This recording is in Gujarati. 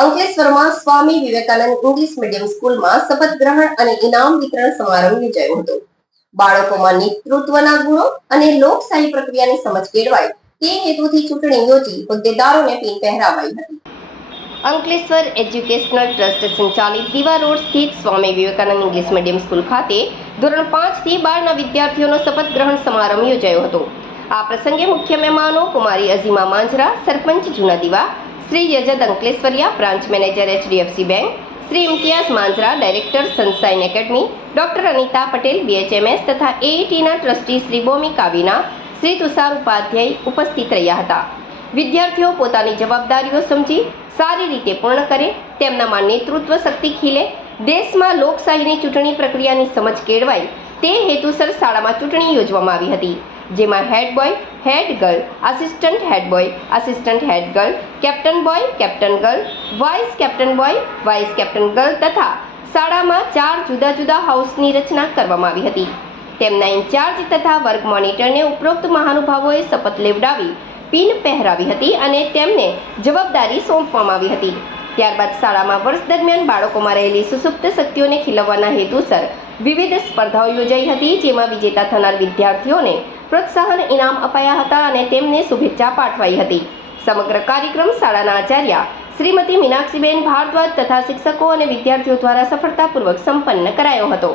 અંકલેશ્વરમાં સ્વામી વિવેકાનંદ ઇંગ્લિશ મીડિયમ સ્કૂલમાં શપથ ગ્રહણ અને ઇનામ વિતરણ સમારંભ યોજાયો હતો. બાળકોમાં નેતૃત્વના ગુણો અને લોકશાહી પ્રક્રિયાની સમજ કેળવાય તે હેતુથી ચૂંટણી યોજી હોદ્દેદારોને પિન પહેરાવાઈ હતી. અંકલેશ્વર એજ્યુકેશનલ ટ્રસ્ટ સંચાલિત દીવા રોડ સ્થિત Swami Vivekananda English medium school ખાતે ધોરણ 5 થી 12 ના વિદ્યાર્થીઓનો શપથ ગ્રહણ સમારંભ યોજાયો હતો. આ પ્રસંગે મુખ્ય મહેમાનો કુમારી અઝીમા માંજરા, sarpanch Juna Diva, Shri Yazad Ankleshwaria, branch manager HDFC bank, Shri Imtiyaz Manjra, director sunshine academy, doctor Anita Patel BHMS તથા AETના ટ્રસ્ટી શ્રી બોમી કાવીના, શ્રી તુષાર ઉપાધ્યાય ઉપસ્થિત રહ્યા હતા. વિદ્યાર્થીઓ પોતાની જવાબદારીઓ સમજી સારી રીતે પૂર્ણ કરે, તેમનામાં નેતૃત્વ શક્તિ ખીલે, દેશમાં લોકશાહીની ચૂંટણી પ્રક્રિયાની સમજ કેળવાય તે હેતુસર શાળામાં ચૂંટણી યોજવામાં આવી હતી, જેમાં head boy, head girl, assistant head boy, assistant head girl, captain boy, captain girl, vice captain boy, vice captain girl તથા શાળામાં 4 જુદા જુદા હાઉસની રચના કરવામાં આવી હતી. તેમના ઇન્ચાર્જ તથા વર્ગ મોનિટરને ઉપરોક્ત મહાનુભાવોએ શપથ લેવડાવી પિન પહેરાવી હતી અને તેમને જવાબદારી સોંપવામાં આવી હતી. ત્યારબાદ શાળામાં વર્ષ દરમિયાન બાળકોમાં રહેલી સુસુપ્ત શક્તિઓને ખીલવવાના હેતુસર વિવિધ સ્પર્ધાઓ યોજાઈ હતી, જેમાં વિજેતા થનાર વિદ્યાર્થીઓને પ્રોત્સાહન ઇનામ અપાયા હતા અને તેમને શુભેચ્છા પાઠવાઈ હતી. સમગ્ર કાર્યક્રમ શાળાના આચાર્ય શ્રીમતી મીનાક્ષીબેન ભારદ્વાજ તથા શિક્ષકો અને વિદ્યાર્થીઓ દ્વારા સફળતાપૂર્વક સંપન્ન કરાયો હતો.